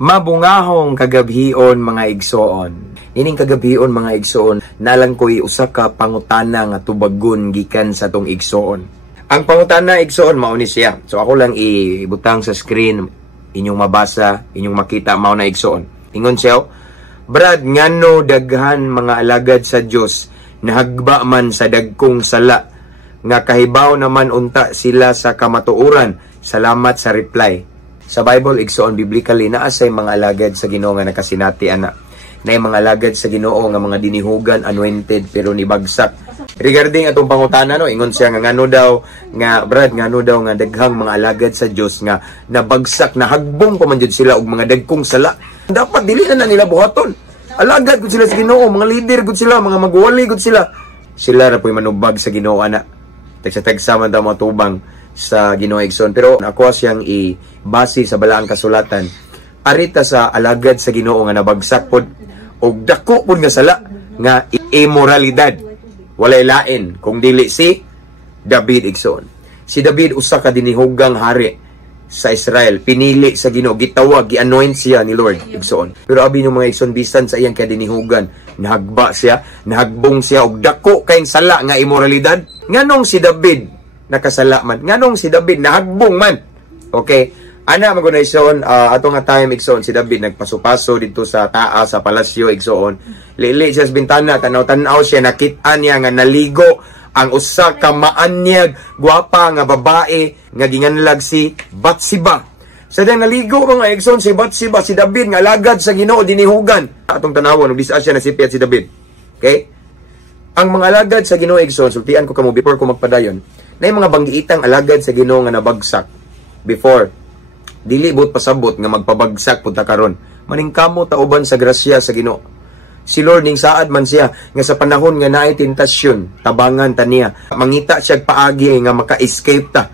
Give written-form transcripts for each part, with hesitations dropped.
Mabungahong kagabhion mga igsoon. Ining kagabhion mga igsoon, nalang ko'y usa ka pangutana nga tubagon gikan sa tong igsoon. Ang pangutana igsoon mao ni siya. So ako lang ibutang sa screen, inyong mabasa, inyong makita mao na igsoon. Ingon siya, Brad, ngano daghan mga alagad sa Dios nahagba man sa dagkong sala nga kahibaw naman unta sila sa kamatuoran. Salamat sa reply. Sa Bible, igsoon, biblically, naasay mga alagad sa Ginoo nga nakasinati, ana. Na mga alagad sa Ginoo nga mga dinihugan, anointed, pero nibagsak. Regarding atong pangutana, no, ingon siya nga ngano daw, nga, Brad, ngano daw nga daghang mga alagad sa Dios nga nabagsak, nahagbong pa man jud sila og mga dagkong sala. Dapat dili na nila buhaton. Alagad gud sila sa Ginoo, mga leader gud sila, mga magwali gud sila. Sila ra po'y manubag sa Ginoo, ana. Tagsa-tagsa man daw matubang sa Ginoo igsoon. Pero ako siyang base sa balaang kasulatan, arita sa alagad sa Ginoo nga nabagsak pod og dako pod nga sala nga immoralidad. Walay lain kung dili si David igsoon. Si David usa ka dinihugang hari sa Israel, pinili sa Ginoo, gitawag, gi-anoint siya ni Lord igsoon. Pero abi ng mga igsoon, bisan sa iyang kadinihugan, nahagba siya, nahagbong siya og dako kayong sala nga immoralidad. Nganong si David nakasala man? Nganong si David nahagbong man? Okay? Ana maguna igsoon, ato nga time igsoon, si David nagpaso-paso dito sa taas sa palasyo igsoon. Lili siya sa bintana, tanaw-tanaw siya, nakita niya nga naligo ang usa ka maanyag, gwapa nga babae nga ginganlag si Batsiba. Sa dang naligo mga igsoon si Batsiba, si David nga alagad sa Ginoo dinihugan. Atong tanawon, nagdisa siya nasipyat si David. Okay? Ang mga alagad sa Ginoo igsoon, sultian ko kamo before ko magpadayon, na yung mga banggiitang alagad sa Ginoo nga nabagsak before. Dili but pasabot nga magpabagsak punta karon. Maningkamo tauban sa grasya sa Ginoo. Si Lord ning saad man siya nga sa panahon nga naay tentasyon, tabangan ta niya. Mangita siya paagi nga maka-escape ta.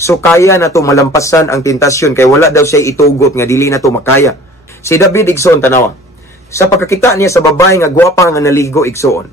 So kaya na to malampasan ang tentasyon kay wala daw siya itugot nga dili na to makaya. Si David igsoon tanawa. Sa pagkakita niya sa babae nga gwapa nga naligo igsoon.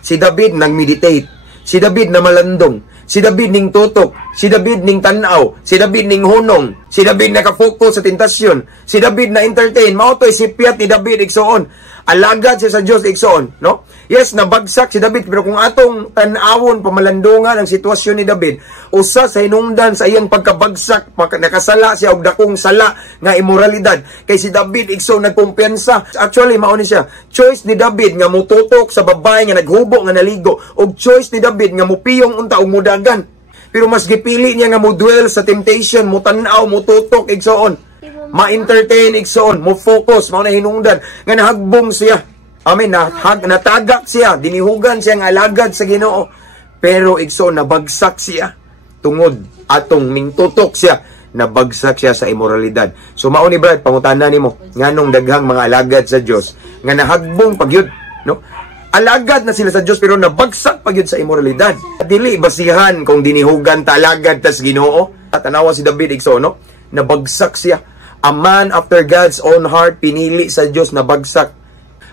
Si David nag-meditate. Si David na malandong. Si David ning tutok, si David ning tanaw, si David ning hunong, si David nakafocus sa tentasyon, si David na entertain, mao to'y sipyat ni David igsoon. Alagad siya sa Dios igsoon, no? Yes, nabagsak si David, pero kung atong tanawon pamalandungan ang sitwasyon ni David, usa sa hinungdan sa iyang pagkabagsak, nakasala siya og dakong sala nga immoralidad. Kay si David igsoon nagkumpiyansa. Actually mao ni siya. Choice ni David nga mututok sa babae nga naghubo nga naligo, og choice ni David nga mupiyong unta og mudagan. Pero mas gipili niya nga mo-dwell sa temptation, mo-tanaw, mo-tutok igsoon. Ma-entertain igsoon, mo-focus, mao na hinungdan nga nahagbong siya. Amen, natagak siya, dinihugan siya nga alagad sa Ginoo. Pero igsoon nabagsak siya tungod atong mingtutok siya, nabagsak siya sa immoralidad. So mao ni Brad, pangutana nimo, nganong daghang mga alagad sa Dios nga nahagbong pagyud, no? Alagad na sila sa Dios pero nabagsak pagyud sa immoralidad. Dili basihan kung dinihugan ta alagad tas Ginoo. Tanawa si David igsoon, no? Nabagsak siya. A man after God's own heart, pinili sa Dios, nabagsak.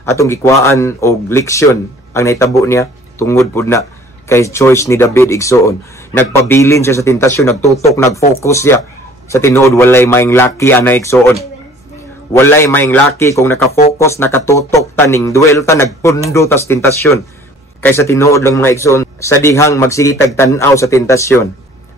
Atong gikwaan og leksyon ang naitabo niya tungod pud na kay choice ni David igsoon. Nagpabilin siya sa tentasyon, nagtutok, nagfocus siya sa tinuod walay maing laki ana igsoon. Walay maing laki kung nakafocus, nakatutok ta ning duel ta, nagpundo ta sa tentasyon. Kaysa tinuod lang mga igsoon, sa dihang magsigitag tan-aw sa tentasyon,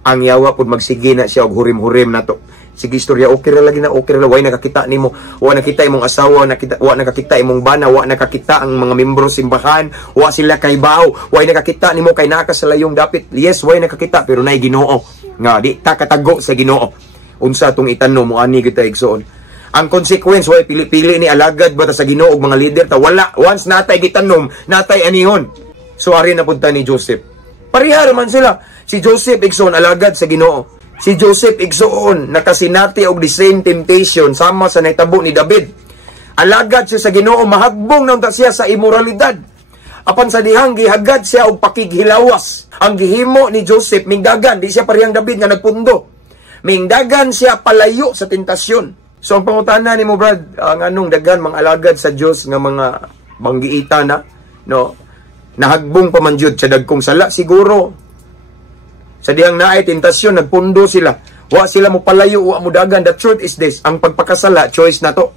ang yawa pud magsige na siya og hurim-hurim nato. Sige istorya, okay ra lagi na, okay ra, way nakakita nimo, wa nakita imong asawa, wa nakakita imong bana, wa nakakita ang mga membro simbahan, wa sila kay baw, way nakakita nimo kay naa ka sa layong dapit. Yes, way nakakita pero nay Ginoo. Nga di ta katago sa Ginoo. Unsa tong itanong mo ani kita igsoon. Ang consequence way pili-pili ni alagad bata sa Ginoo og mga leader ta wala, once natay gitanom, natay anihon. So ari na punta ni Joseph. Pareha man sila. Si Joseph igsoon alagad sa Ginoo. Si Joseph igsoon nakasinati og the same temptation sama sa naitabo ni David. Alagad siya sa Ginoo, mahagbong na siya sa immoralidad. Apan sa dihang gihagad siya og pakighilawas. Ang gihimo ni Joseph mingdagan, di siya parehang David nga nagpundo. Mingdagan siya palayo sa tentasyon. So ang pangutana nimo Brad, ang anong daghan mga alagad sa Dios nga mga banggiita na, no? Nahagbong pa man jud sa dagkong sala siguro. Sa dihang naay tentasyon, nagpundo sila. Wa sila mo palayo, wa mo dagan. The truth is this, ang pagpakasala, choice na to.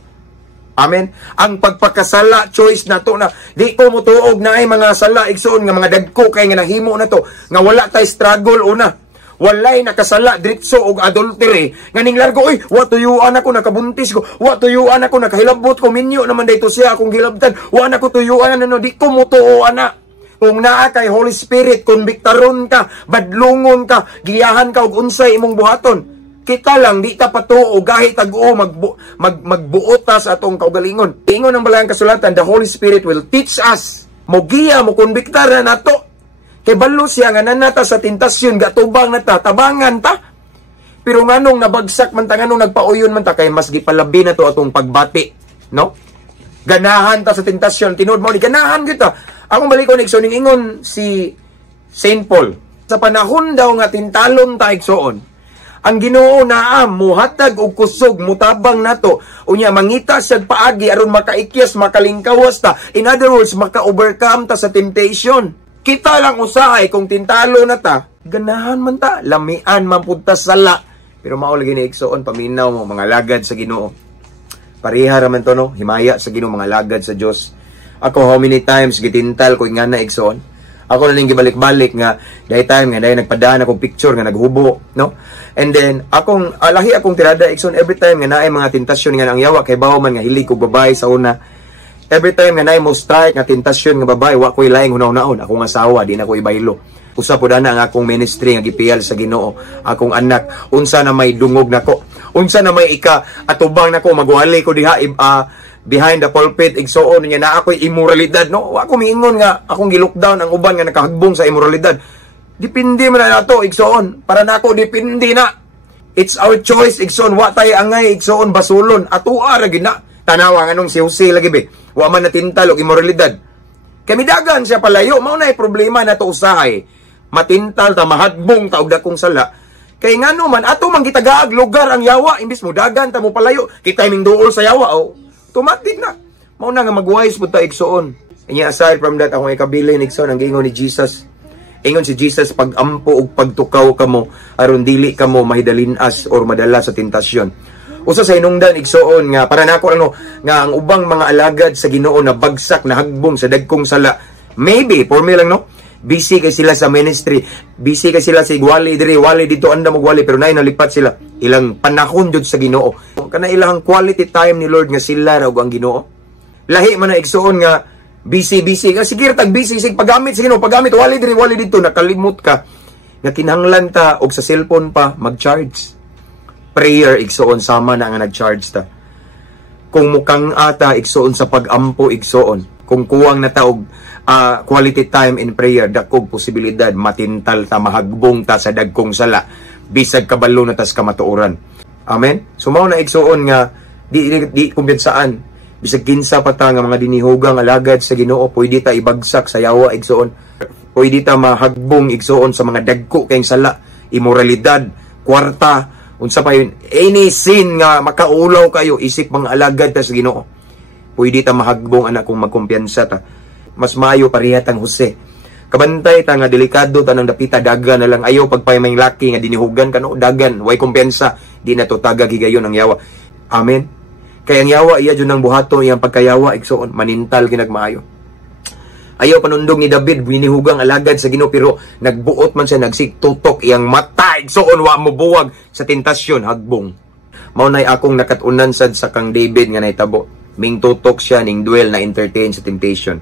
Amen. Ang pagpakasala choice na to na di ko mutuog na ay mga sala igsoon nga mga dagko kay nga nahimo na to nga wala tay struggle una. Walay nakasala diretso og adultery nga ning largo oy wa tuyuan ako nakabuntis ko, wa tuyuan ako nakahilabot ko minyo naman dayto siya akong gilabtan, wa na ko tuyuan ano di ko mutuo ana. Kung naa kay Holy Spirit konbiktaron ka, badlungon ka, giyahan ka og unsay imong buhaton. Kita lang, di ta patuo, gahi tag-o, magbuota sa atong kaugalingon. Ingon ang balayang kasulatan, the Holy Spirit will teach us. Mogiya, mo konbiktar na nato. Kay balo siya nga nanata sa tentasyon, gatubang na ta, tabangan ta. Pero nganong nabagsak man ta, nganong nagpauyon man ta, kay mas gipalabi na to atong pagbati. No? Ganahan ta sa tentasyon, tinood mo ni ganahan kita. Akong balikon, igsoon, ingon si St. Paul. Sa panahon daw nga tintalon ta igsoon, ang Ginoo naa muhatag og kusog mutabang nato unya mangita sad paagi aron makaikyas makalingkawas ta, in other words maka-overcome ta sa temptation. Kita lang usahay kung tintalo na ta ganahan man ta lamian man pud ta sala, pero mao lagi ni igsoon paminaw mo mga lagad sa Ginoo, pareha ra man to no, himaya sa Ginoo mga lagad sa Dios. Ako how many times gitintal ko nga na igsoon. Ako na ning gibalik-balik nga day time nga day nagpadaan akong picture nga naghubo, no? And then akong lahi akong tirada igsoon every time nga naay mga tentasyon nga ang yawa kay bawo man nga hilig ko babae sa una. Every time nga naay mo strike nga tentasyon nga babae wa ko'y laing hunaw-naon, akong asawa di na ko ibaylo. Usa pud ana ang akong ministry nga gipiyal sa Ginoo, akong anak unsa na may dungog nako, unsa na may atubang nako magwali ko diha behind the pulpit igsoon niya na ako'y immoralidad, no? Ako miingon nga akong gi-lockdown ang uban nga nakahagbong sa immoralidad. Dipindi man na nato igsoon, para nako dipindi na. It's our choice igsoon, wa tay angay igsoon basulon atua ra gid na. Tanawa nganong si Jose lagi be, wa man natintal og immoralidad. Kami dagan siya palayo, mao na problema nato usahay. Matintal ta mahagbong ta og dakong sala. Kay ngano man ato man gitagaag lugar ang yawa imbis mo dagan ta mo palayo, kita ming duol sa yawa oh. Automatic na. Mao na nga magwise po ta igsoon. And aside from that, akong ikabilin igsoon ang giingon ni Jesus. Ingon si Jesus, pag-ampo o pagtukaw kamo, aron dili kamo mahidalinas or madala sa tentasyon. Usa sa hinungdan igsoon nga, para nako ano, nga ang ubang mga alagad sa Ginoo na bagsak, na hagbong sa dagkong sala. Maybe, for me lang no, busy kay sila sa ministry, busy kay sila sa igwali, diri, wali dito, anda magwali, pero naay nalipat sila. Ilang panahon jud sa Ginoo. Kana ilang quality time ni Lord nga sila raw ang Ginoo. Lahi man na igsoon nga busy nga sige tag busy sig paggamit sa Ginoo, paggamit wali diri wali dito nakalimot ka nga kinahanglan ta og sa cellphone pa mag-charge. Prayer igsoon sama na nga nag-charge ta. Kung mukang ata igsoon sa pag-ampo igsoon, kung kuwang na ta og quality time in prayer, dakog posibilidad matintal ta mahagbong ta sa dagkong sala bisag kabalo na tas kamatuoran. Amen. So mao na igsoon nga di kumbinsaan bisag kinsa pa ta nga mga dinihugang alagad sa Ginoo pwede ta ibagsak sa yawa igsoon. Pwede ta mahagbong igsoon sa mga dagko kayong sala, immoralidad, kwarta, unsa pa yun, any sin nga makaulaw kayo isip mga alagad ta sa Ginoo. Pwede ta mahagbong anak kung magkumpiyansa ta. Mas maayo parehas ang Jose. Kabantay ta nga delikado ta nang dapita dagan na lang ayaw pagpaymayng laki nga dinihugan kano dagan way kumpiyansa di na to tagag higayon ang yawa. Amen. Kay ang yawa iya jud nang buhaton iyang pagkayawa igsoon manintal kinagmaayo. Ayaw panundong ni David binihugang alagad sa Ginoo pero nagbuot man siya nagsigtutok iyang mata igsoon wa mo buwag sa tentasyon hagbong. Mao nay akong nakatunan sad sa kang David nga nahitabo. Ming tutok siya ning duel na entertain sa temptation.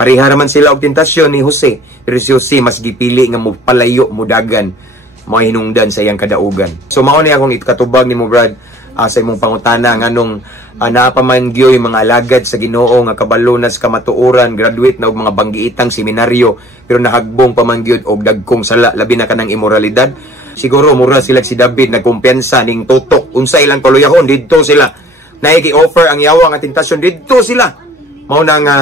Pareha man sila og tentasyon ni Jose, pero si Jose mas gipili nga mo palayo mo dagan mao hinungdan sa iyang kadaugan. So mao ni akong ikatubag nimo Brad sa imong pangutana nganong naapamangyoy mga alagad sa Ginoo nga kabalo na sa kamatuoran, graduate na og mga banggiitang seminaryo pero nahagbong pamangyod og dagkong sala labi na kanang immoralidad. Siguro mura sila si David nagkumpiyansa ning tutok unsa ilang kaluyahon didto sila. Naigi-offer ang yawa nga tentasyon didto sila. Mao na nga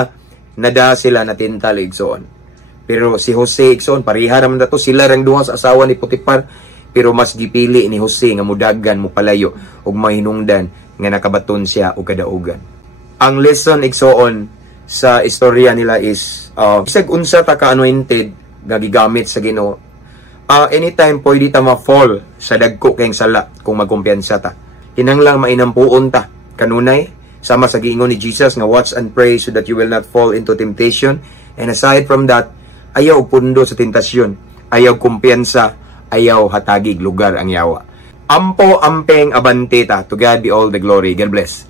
nada sila natintal igsoon. Pero si Jose igsoon pareha naman dato sila rang duha sa asawa ni Potifar pero mas gipili ni Jose nga mudagan mo palayo ug mahinungdan nga nakabaton siya og kadaugan. Ang lesson igsoon sa istorya nila is bisag unsa ta ka anointed nga gigamit sa Ginoo. Anytime pwede ta ma-fall sa dagko kayong sala kung magkumpiyansa ta. Kinahanglan mainampuon ta kanunay Sama sa giingon ni Jesus nga watch and pray so that you will not fall into temptation. And aside from that, ayaw pundo sa tentasyon, ayaw kumpiyansa, ayaw hatagig lugar ang yawa. Ampo ampeng abante ta. To God be all the glory. God bless.